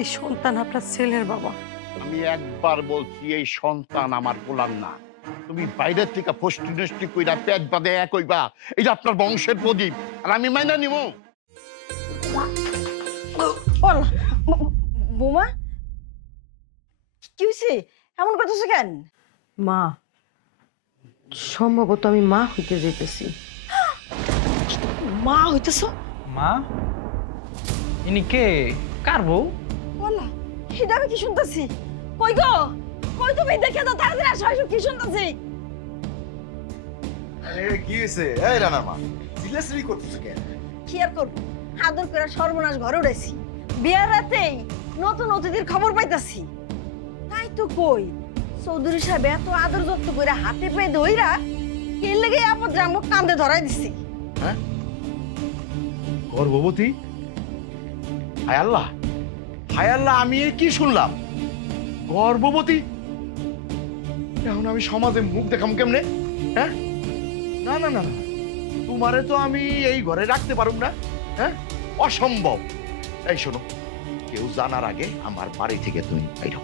এই সন্তান আপনার ছেলের বাবা। আমি একবার বলছি এই সন্তান আমার গোলাম না। তুমি বাইরের থেকে ফষ্টি নষ্টি কইরা পেট বাঁধে এক কইবা এটা আপনার বংশের প্রদীপ আর আমি মাইনা নিব। বল বৌমা কি হয়েছে এমন করতেছো কেন? মা সম্ভবত আমি মা হইতে যেতেছি মা হইতেছ? মা? ইনি কে? কার বউ? বলা এটা আমি কি শুনতেছি? কই গো? কই তুমি দেখে দাও তাড়াতাড়ি আসো আসো কি শুনতেছি? আরে কি হয়েছে এই রানার মা করতেছো কেন? কি আর করব? আদর করে সর্বনাশ ঘরে উঠেছি বিয়ার রাতেই নতুন অতিথির খবর পাইতাছি। তাই তো কই চৌধুরী সাহেব এত আদর যত্ন করে হাতে পেয়ে ধইরা এর লেগে আপদ রামক কান্দে ধরাই দিছি। গর্ভবতী? হায় আল্লাহ! হায় আল্লাহ, আমি কি শুনলাম? গর্ভবতী? এখন আমি সমাজে মুখ দেখাম কেমনে? হ্যাঁ? না না না। তোমারে তো আমি এই ঘরে রাখতে পারুম না হ্যাঁ? অসম্ভব। এই শোনো, কেউ জানার আগে আমার বাড়ি থেকে তুমি বাইরাও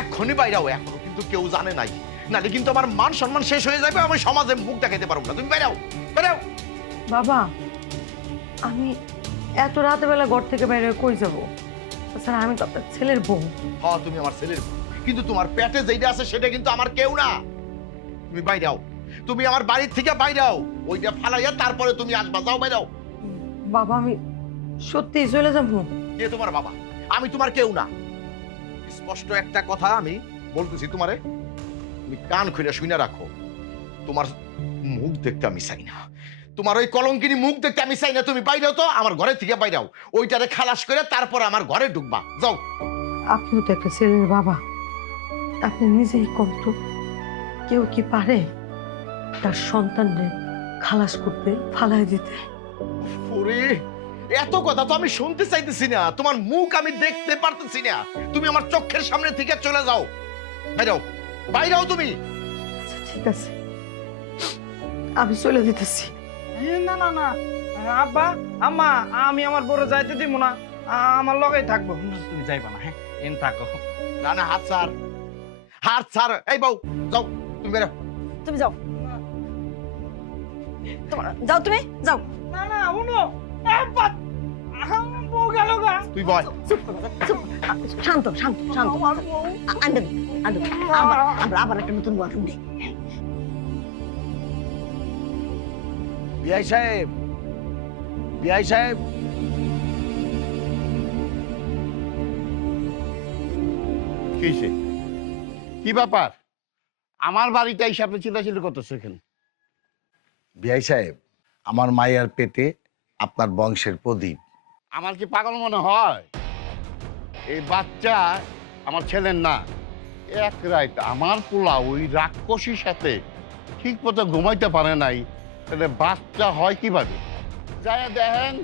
এখনই বাইরাও এখনও কিন্তু কেউ জানে নাই। নালে কিন্তু আমার মান সম্মান শেষ হয়ে যাবে, আমি সমাজে মুখ দেখাইতে পারব না। তুমি বাইরাও বাইরাও বাবা, আমি এত রাতে বেলা ঘর থেকে বাইরে কই যাব? তাছাড়া আমি তো আপনার ছেলের বউ। হ্যাঁ তুমি আমার ছেলের বউ। কিন্তু তোমার পেটে যেটা আছে সেটা কিন্তু আমার কেউ না। তুমি বাইরাও তুমি আমার থেকে বাইরাও ওইটা ফালাইয়া তারপরে তুমি আসবা। যাও বাইরাও বাবা আমি সত্যিই চলে যাব। কে তোমার বাবা? আমি তোমার কেউ না। স্পষ্ট একটা কথা আমি বলতেছি তোমারে। তুমি কান খুলে শুনে রাখো। তোমার মুখ দেখতে আমি চাই না। তোমার ওই কলঙ্কিনী মুখ দেখতে আমি চাই না তুমি বাইরেও তো আমার ঘরের থেকে বাইরাও। ওইটারে খালাস করে তারপর আমার ঘরে ঢুকবা। যাও। আপনিও তো একটা ছেলের বাবা। আপনি নিজেই কত কেউ কি পারে তার সন্তানরে খালাস করতে ফালাই দিতে? ওরে এত কথা তো আমি শুনতে চাইতেছি না। তোমার মুখ আমি দেখতে পারতেছি না। তুমি আমার চোখের সামনে থেকে চলে যাও। বাইরাও। বাইরাও তুমি। আচ্ছা ঠিক আছে। আমি চলে যেতেছি। না না না। আব্বা আম্মা আমি আমার বড় যাইতে দিব না। আমার লগেই থাকব। তুমি যাইবা না হ্যাঁ? এন থাকো। না না হাত ছাড়। হাত ছাড়। এই বউ যাও তুমি বেরো। তুমি যাও। তোমার যাও তুমি যাও। না না উনো আব্বা বউ গেল গা। তুই বয়। চুপ করো, চুপ আ, শান্ত শান্ত শান্ত। আমার বউ। আ- আনতে দিন, আনতে দিন। আবার আমরা আবার একটা নতুন ওয়ার্ডরুম বিআই সাহেব বিআই সাহেব। কিসে কি ব্যাপার? আমার বাড়িতে এই সাথে চিল্লাচিল্লি করতেছে এখানে বিআই সাহেব আমার মায়ের পেটে আপনার বংশের প্রদীপ। আমার কি পাগল মনে হয়? এই বাচ্চা আমার ছেলের না। এক রাত আমার পোলা ওই রাক্ষসীর সাথে ঠিক মতো ঘুমাইতে পারে নাই। তাহলে বাচ্চা হয় কীভাবে? যায় দেখেন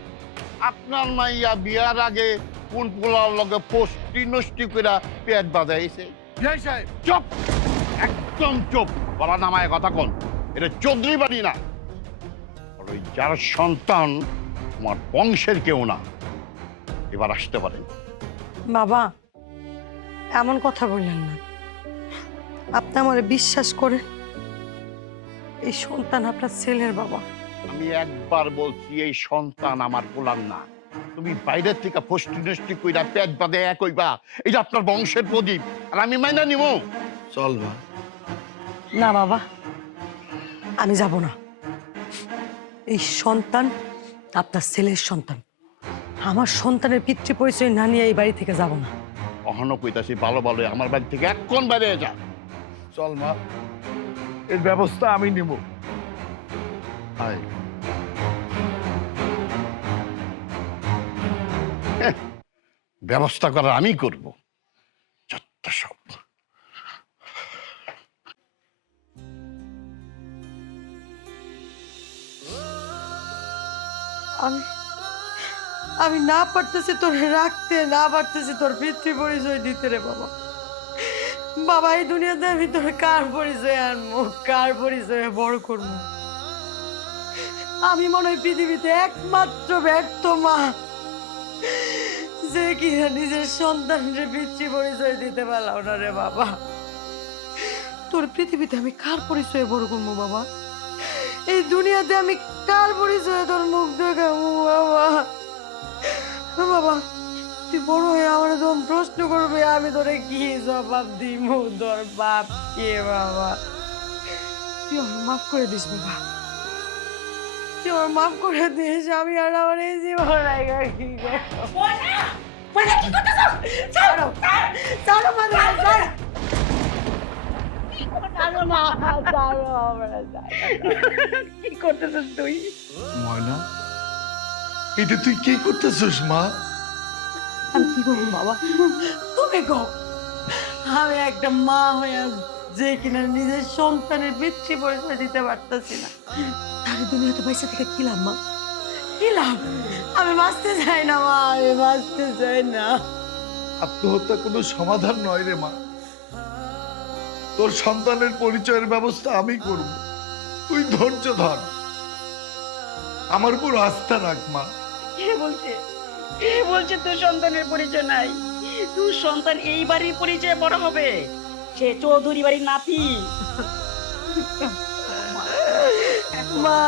আপনার মাইয়া বিয়ার আগে কোন পোলার লগে পোস্টি নষ্টি করে পেট বাজাইছে? চুপ! একদম চুপ! বলা নামায় কথা কোন। এটা চৌধুরী বাড়ি না। ওই যার সন্তান তোমার বংশের কেউ না। এবার আসতে পারেন। বাবা এমন কথা বললেন না। আপনি আমার বিশ্বাস করেন? এই সন্তান আপনার ছেলের বাবা। আমি একবার বলছি এই সন্তান আমার গোলাম না। তুমি বাইরের থেকে ফষ্টি নষ্টি কইরা পেট বাঁধে এক কইবা এটা আপনার বংশের প্রদীপ আর আমি মাইনা নিব। চল মা। না বাবা আমি যাব না। এই সন্তান আপনার ছেলের সন্তান। আমার সন্তানের পিতৃ পরিচয় না নিয়ে এই বাড়ি থেকে যাব না। অহন কইতাছি ভালো ভালো আমার বাড়ি থেকে এক্ষণ বাইরে যা। চল মা। এর ব্যবস্থা আমি নিব। আয়। হ্যাঁ, ব্যবস্থা করা আমি করব। যত সব। আমি আমি না পারতেছি তোর রাখতে না পারতেছি তোর পিতৃ পরিচয় দিতে রে বাবা। বাবা, এই দুনিয়াতে আমি তোর কার পরিচয় আনব? কার পরিচয়ে বড় করব? আমি মনে হয় পৃথিবীতে একমাত্র ব্যর্থ মা, যে কিনা নিজের সন্তানরে পিতৃ পরিচয় দিতে পারলাম না রে বাবা। তোর পৃথিবীতে আমি কার পরিচয়ে বড় করব বাবা? এই দুনিয়াতে আমি কার পরিচয়ে তোর মুখ দেখাবো বাবা? বাবা তুই বড় হয়ে আমার যখন প্রশ্ন করবে আমি তোরে কি জবাব দিব তোর বাপ কে বাবা? তুই আমার মাফ করে দিস বাবা। তুই আমার মাফ করে দিস আমি আর আমার এই জীবন রাখা কি ছাড়ো! ছাড়ো! মানে ছাড়ো! কি করতেছিস তুই? ময়না এটা তুই কি করতেছিস মা? আমি কি করব বাবা? তুমি কো আমি একটা মা হয়ে যে কিনা নিজের সন্তানের পিতৃ পরিচয় দিতে পারতেছি না। তাহলে দুনিয়াতে পয়সা থেকে কি লাভ মা? কি লাভ? আমি বাঁচতে চাই না মা আমি বাঁচতে চাই না। আত্মহত্যা কোনো সমাধান নয় রে মা। তোর সন্তানের পরিচয়ের ব্যবস্থা আমি করব। তুই ধৈর্য ধর। আমার উপর আস্থা রাখ মা। কে বলছে? বলছে তোর সন্তানের পরিচয় নাই? তোর সন্তান এই বাড়ির পরিচয় বড় হবে। সে চৌধুরী বাড়ির নাতি। মা